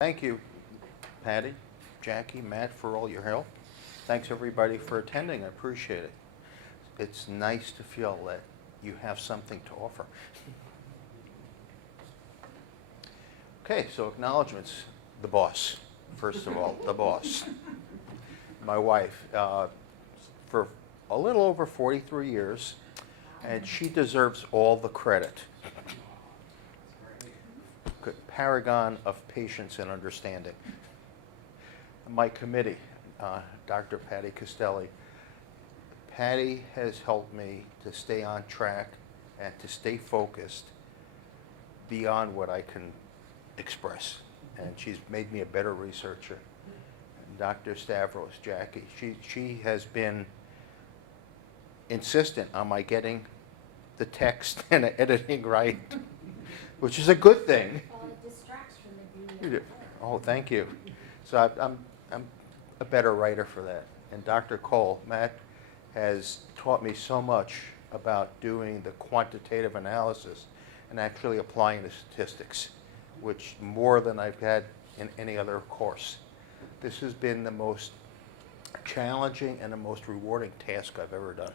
Thank you, Patty, Jackie, Matt, for all your help. Thanks, everybody, for attending. I appreciate it. It's nice to feel that you have something to offer. Okay, so acknowledgements. The boss, first of all, the boss. My wife, for a little over 43 years, and she deserves all the credit. Paragon of patience and understanding. My committee, Dr. Patty Castelli. Patty has helped me to stay on track and to stay focused beyond what I can express. And she's made me a better researcher. And Dr. Stavros, Jackie, she has been insistent on my getting the text and the editing right, which is a good thing. It distracts from the beauty of the Oh, thank you. So I'm a better writer for that. And Dr. Cole, Matt, has taught me so much about doing the quantitative analysis and actually applying the statistics, which more than I've had in any other course. This has been the most challenging and the most rewarding task I've ever done.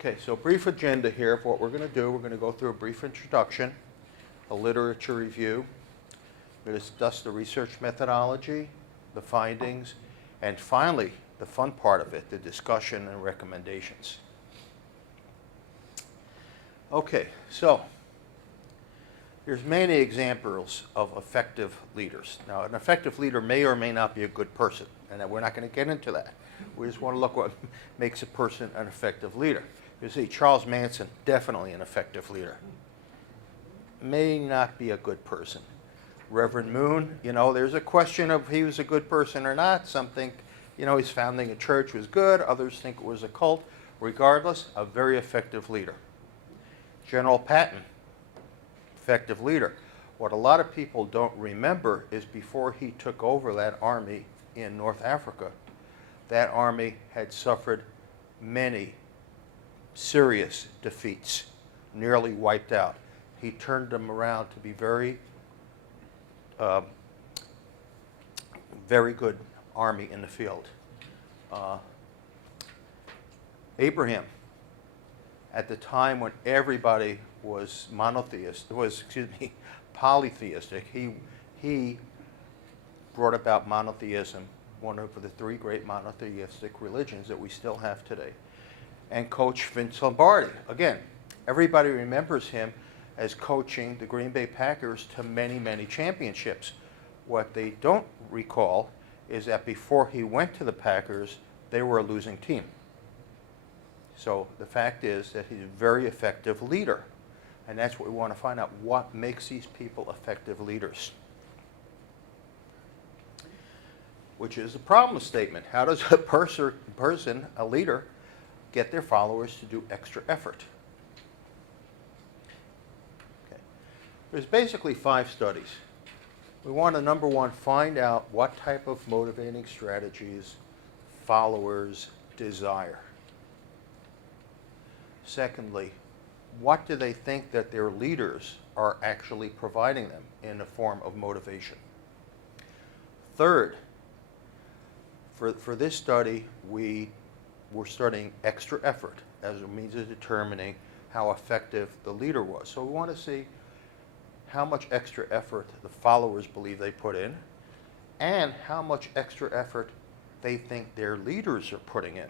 Okay, so brief agenda here of what we're going to do. We're going to go through a brief introduction, a literature review. We're going to discuss the research methodology, the findings, and finally, the fun part of it, the discussion and recommendations. Okay, so there's many examples of effective leaders. Now, an effective leader may or may not be a good person, and we're not going to get into that. We just want to look what makes a person an effective leader. You see, Charles Manson, definitely an effective leader. May not be a good person. Reverend Moon, there's a question of if he was a good person or not. Some think, his founding a church was good. Others think it was a cult. Regardless, a very effective leader. General Patton, effective leader. What a lot of people don't remember is before he took over that army in North Africa, that army had suffered many serious defeats, nearly wiped out. He turned them around to be very good army in the field. Abraham, at the time when everybody was polytheistic, he brought about monotheism, one of the three great monotheistic religions that we still have today. And Coach Vince Lombardi, again, everybody remembers him as coaching the Green Bay Packers to many, many championships. What they don't recall is that before he went to the Packers, they were a losing team. So the fact is that he's a very effective leader. And that's what we want to find out, what makes these people effective leaders. Which is a problem statement. How does a person, a leader, get their followers to do extra effort? Okay. There's basically 5 studies. We want to, number one, find out what type of motivating strategies followers desire. Secondly, what do they think that their leaders are actually providing them in the form of motivation? Third, for this study, we're studying extra effort as a means of determining how effective the leader was. So we want to see how much extra effort the followers believe they put in and how much extra effort they think their leaders are putting in.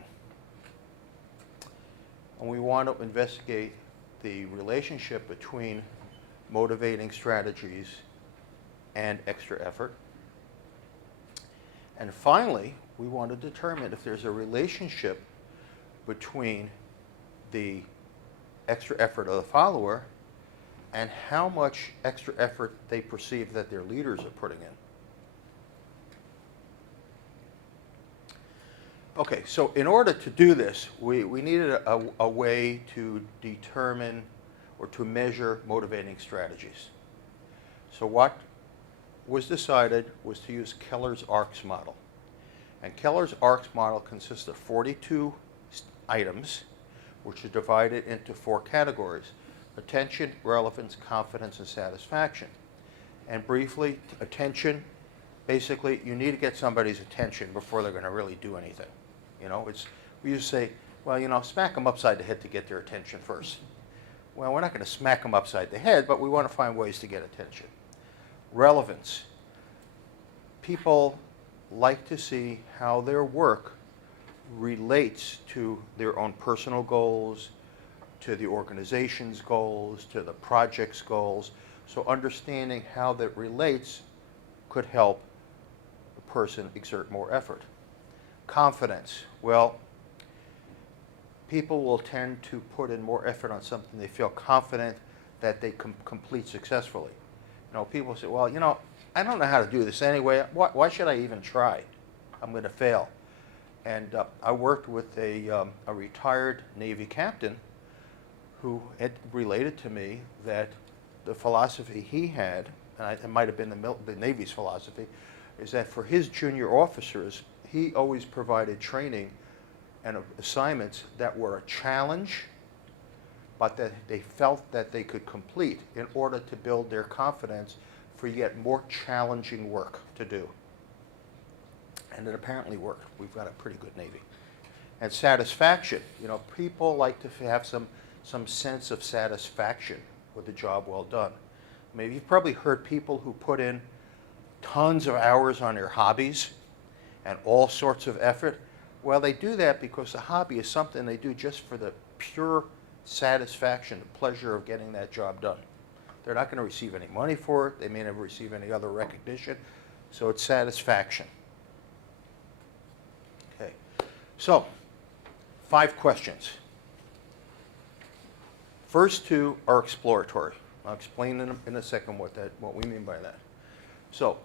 And we want to investigate the relationship between motivating strategies and extra effort. And finally, we want to determine if there's a relationship between the extra effort of the follower and how much extra effort they perceive that their leaders are putting in. Okay, so in order to do this, we needed a way to determine or to measure motivating strategies. So what was decided was to use Keller's ARCS model. And Keller's ARCS model consists of 42 items, which are divided into 4 categories: attention, relevance, confidence, and satisfaction. And briefly, attention. Basically, you need to get somebody's attention before they're going to really do anything. You know, we used to say, well, you know, smack them upside the head to get their attention first. Well, we're not going to smack them upside the head, but we want to find ways to get attention. Relevance. People like to see how their work relates to their own personal goals, to the organization's goals, to the project's goals. So understanding how that relates could help the person exert more effort. Confidence. Well, people will tend to put in more effort on something they feel confident that they complete successfully. You know, people say, well, you know, I don't know how to do this anyway. Why should I even try? I'm going to fail. And I worked with a retired Navy captain who had related to me that the philosophy he had, and it might have been the Navy's philosophy, is that for his junior officers, he always provided training and assignments that were a challenge, but that they felt that they could complete in order to build their confidence for yet more challenging work to do. And it apparently worked. We've got a pretty good Navy. And satisfaction. You know, people like to have some sense of satisfaction with a job well done. Maybe you've probably heard people who put in tons of hours on their hobbies and all sorts of effort. Well, they do that because the hobby is something they do just for the pure satisfaction, the pleasure of getting that job done. They're not going to receive any money for it. They may never receive any other recognition. So it's satisfaction. Okay. So, 5 questions. First 2 are exploratory. I'll explain in a second what we mean by that. So,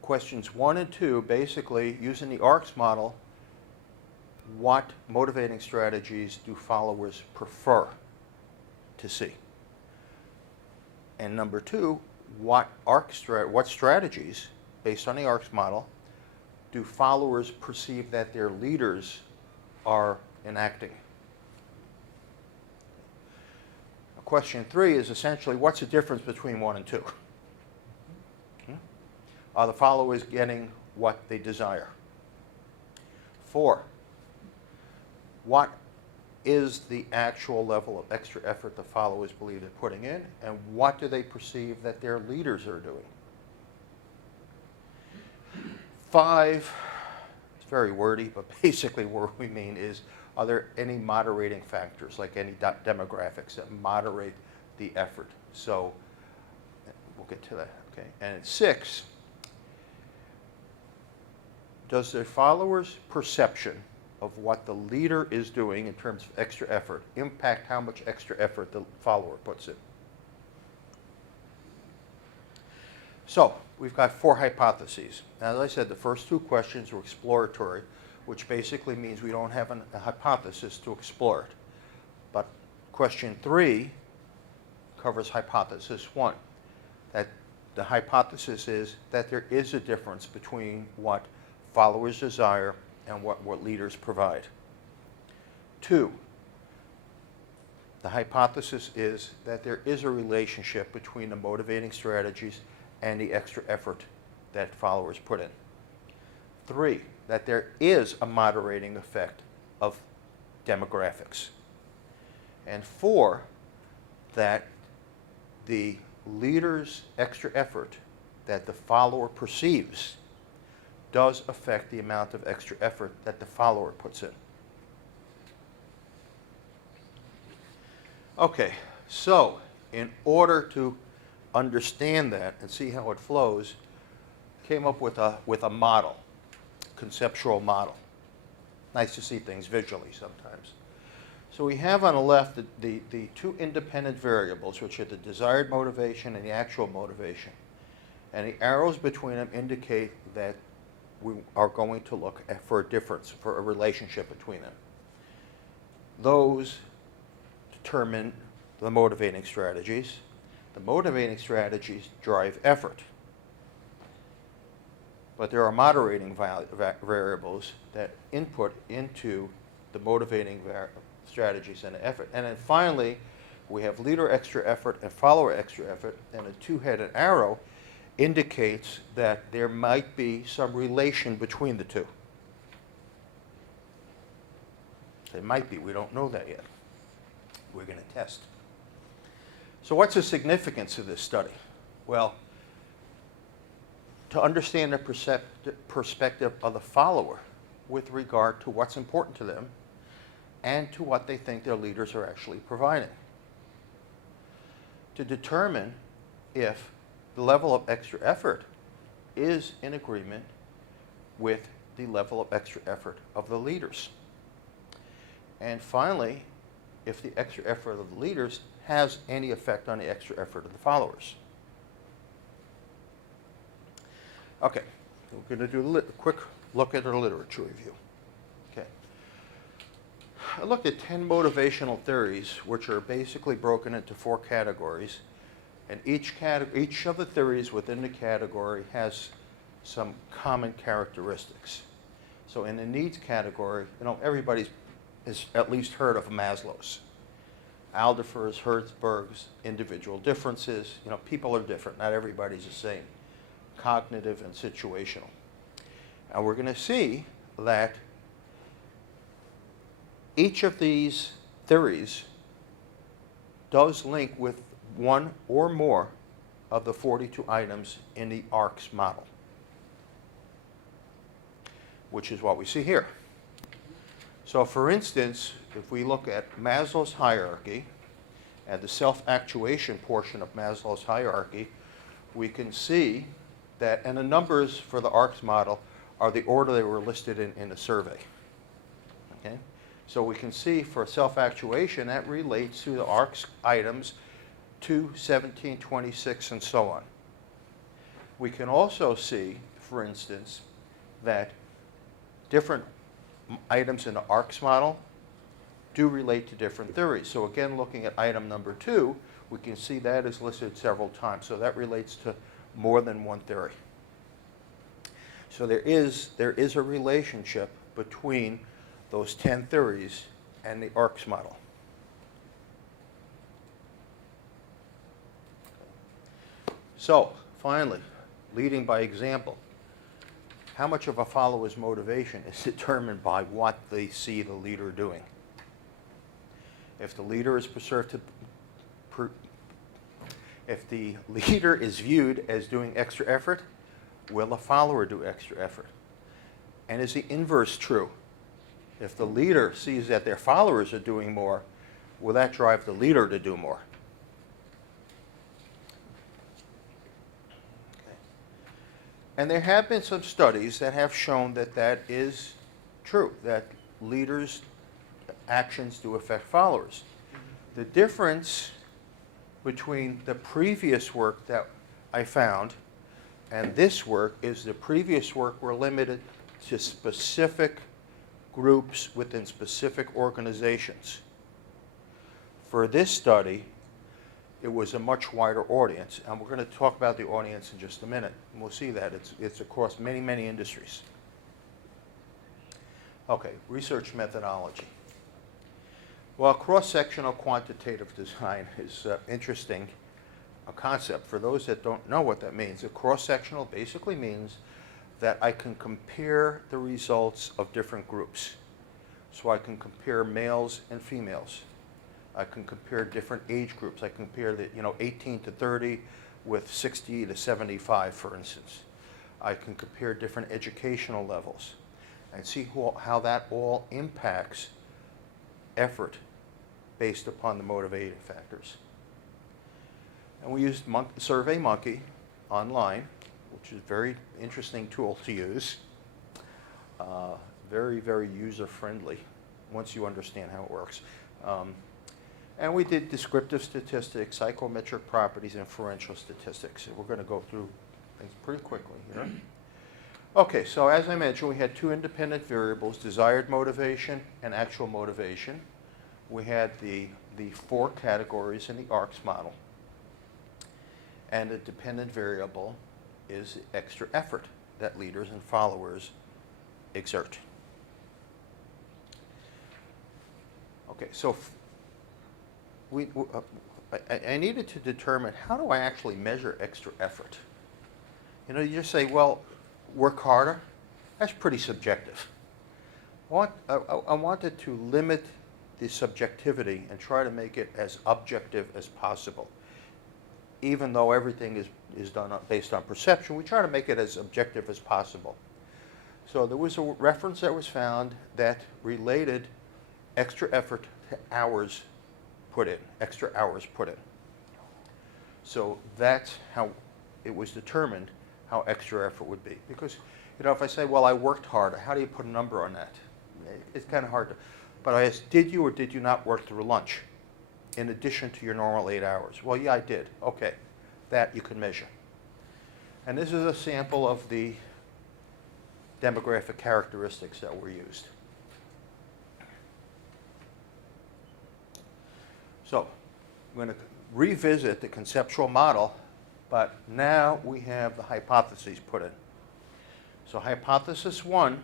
questions 1 and 2, basically, using the ARCS model, what motivating strategies do followers prefer to see? And number 2, what strategies, based on the ARCS model, do followers perceive that their leaders are enacting? Question 3 is essentially, what's the difference between 1 and 2? Are the followers getting what they desire? 4, what is the actual level of extra effort the followers believe they're putting in, and what do they perceive that their leaders are doing? 5, it's very wordy, but basically what we mean is, are there any moderating factors, like any demographics that moderate the effort? So we'll get to that, okay? And 6, does the follower's perception of what the leader is doing in terms of extra effort impact how much extra effort the follower puts in? So we've got 4 hypotheses. As I said, the first 2 questions were exploratory, which basically means we don't have a hypothesis to explore it. But question 3 covers hypothesis 1, that the hypothesis is that there is a difference between what followers desire and what leaders provide. 2, the hypothesis is that there is a relationship between the motivating strategies and the extra effort that followers put in. 3, that there is a moderating effect of demographics. And 4, that the leader's extra effort that the follower perceives does affect the amount of extra effort that the follower puts in. Okay, so in order to understand that and see how it flows, came up with a model, conceptual model. Nice to see things visually sometimes. So we have on the left the 2 independent variables, which are the desired motivation and the actual motivation. And the arrows between them indicate that we are going to look for a difference, for a relationship between them. Those determine the motivating strategies. The motivating strategies drive effort. But there are moderating variables that input into the motivating strategies and effort. And then finally, we have leader extra effort and follower extra effort, and a two-headed arrow indicates that there might be some relation between the two. There might be, we don't know that yet. We're going to test. So what's the significance of this study? Well, to understand the perspective of the follower with regard to what's important to them and to what they think their leaders are actually providing. To determine if the level of extra effort is in agreement with the level of extra effort of the leaders. And finally, if the extra effort of the leaders has any effect on the extra effort of the followers. Okay, we're going to do a quick look at our literature review. Okay. I looked at 10 motivational theories, which are basically broken into 4 categories. And each of the theories within the category has some common characteristics. So in the needs category, everybody has at least heard of Maslow's. Alderfer's, Herzberg's, individual differences. People are different. Not everybody's the same. Cognitive and situational. And we're going to see that each of these theories does link with one or more of the 42 items in the ARCS model, which is what we see here. So for instance, if we look at Maslow's hierarchy and the self-actuation portion of Maslow's hierarchy, we can see that, and the numbers for the ARCS model are the order they were listed in the survey. Okay? So we can see for self-actuation that relates to the ARCS items 2, 17, 26, and so on. We can also see, for instance, that different items in the ARCS model do relate to different theories. So again, looking at item number 2, we can see that is listed several times. So that relates to more than one theory. So there is a relationship between those 10 theories and the ARCS model. So finally, leading by example. How much of a follower's motivation is determined by what they see the leader doing. If the leader is if the leader is viewed as doing extra effort, will the follower do extra effort? And is the inverse true? If the leader sees that their followers are doing more, will that drive the leader to do more? Okay. And there have been some studies that have shown that that is true, that leaders' actions do affect followers. The difference between the previous work that I found and this work is the previous work were limited to specific groups within specific organizations. For this study, it was a much wider audience, and we're going to talk about the audience in just a minute, and we'll see that it's across many, many industries. Okay, research methodology. Well, cross-sectional quantitative design is interesting, a concept. For those that don't know what that means, a cross-sectional basically means that I can compare the results of different groups. So I can compare males and females. I can compare different age groups. I compare the 18 to 30 with 60 to 75, for instance. I can compare different educational levels and see how that all impacts effort based upon the motivating factors. And we used SurveyMonkey online, which is a very interesting tool to use. Very, very user-friendly once you understand how it works. And we did descriptive statistics, psychometric properties, inferential statistics. We're going to go through things pretty quickly here. Okay, so as I mentioned, we had 2 independent variables, desired motivation and actual motivation. We had the 4 categories in the ARCS model. And the dependent variable is the extra effort that leaders and followers exert. I needed to determine, how do I actually measure extra effort? You know, you just say, well, work harder. That's pretty subjective. I wanted to limit the subjectivity and try to make it as objective as possible. Even though everything is done based on perception, we try to make it as objective as possible. So there was a reference that was found that related extra effort to hours put in, extra hours put in. So that's how it was determined how extra effort would be. Because, you know, if I say, well, I worked harder, how do you put a number on that? It's kind of hard to. But I asked, did you or did you not work through lunch in addition to your normal 8 hours? Well, yeah, I did. Okay, that you can measure. And this is a sample of the demographic characteristics that were used. So I'm going to revisit the conceptual model, but now we have the hypotheses put in. So hypothesis 1,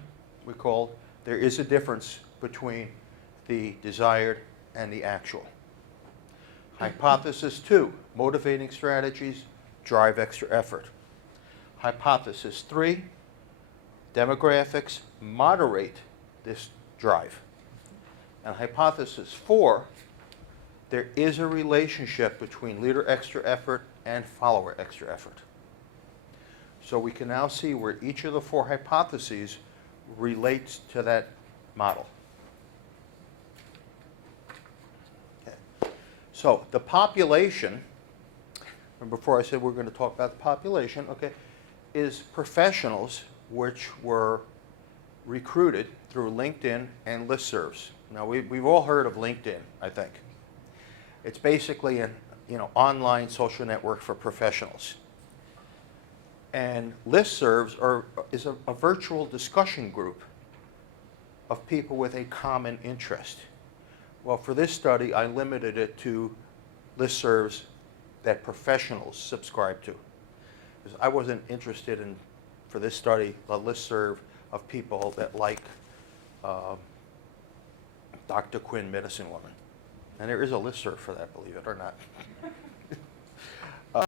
we call there is a difference between the desired and the actual. Hypothesis 2, motivating strategies drive extra effort. Hypothesis 3, demographics moderate this drive. And hypothesis 4, there is a relationship between leader extra effort and follower extra effort. So we can now see where each of the 4 hypotheses relates to that model. Okay. So the population, and before I said we're going to talk about the population, okay, is professionals which were recruited through LinkedIn and listservs. Now we've all heard of LinkedIn, I think. It's basically an online social network for professionals. And listservs is a virtual discussion group of people with a common interest. Well, for this study, I limited it to listservs that professionals subscribe to. Because I wasn't interested in, for this study, a listserv of people that like Dr. Quinn, Medicine Woman. And there is a listserv for that, believe it or not.